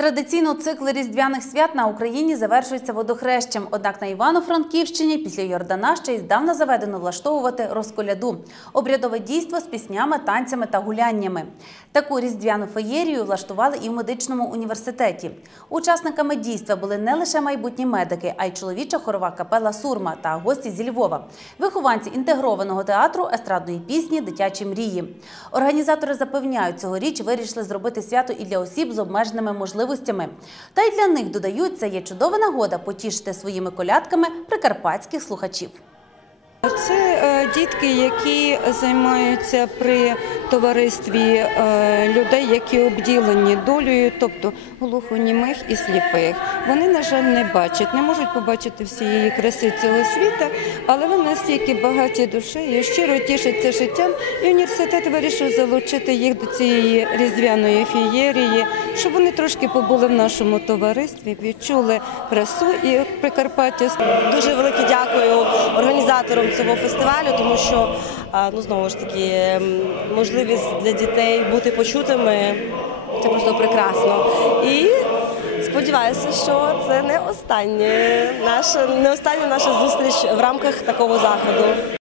Традиційно цикл різдвяних свят на Україні завершується водохрещем. Однак на Івано-Франківщині після Йордана ще й здавна заведено влаштовувати розколяду – обрядове дійство з піснями, танцями та гуляннями. Таку різдвяну феєрію влаштували і в медичному університеті. Учасниками дійства були не лише майбутні медики, а й чоловіча хорова капела Сурма та гості зі Львова, вихованці інтегрованого театру, естрадної пісні, дитячі мрії. Організатори запевняють, цьогоріч вирішили зробити свято і для осіб з обмеженими можливостями. Та й для них додають, це є чудова нагода потішити своїми колядками прикарпатських слухачів. Це е, дітки, які займаються при товаристві е, людей, які обділені долею, тобто глухонімих і сліпих. Вони, на жаль, не бачать, не можуть побачити всієї краси цього світа, але вони настільки багаті душею, щиро тішаться життям, і університет вирішив залучити їх до цієї різдвяної фієрії, щоб вони трошки побули в нашому товаристві, відчули красу і Прикарпаття. Дуже велике дякую організаторам цього фестивалю, тому що ну знову ж таки можливість для дітей бути почутими це просто прекрасно. І сподіваюся, що це не останнє наша не остання наша зустріч в рамках такого заходу.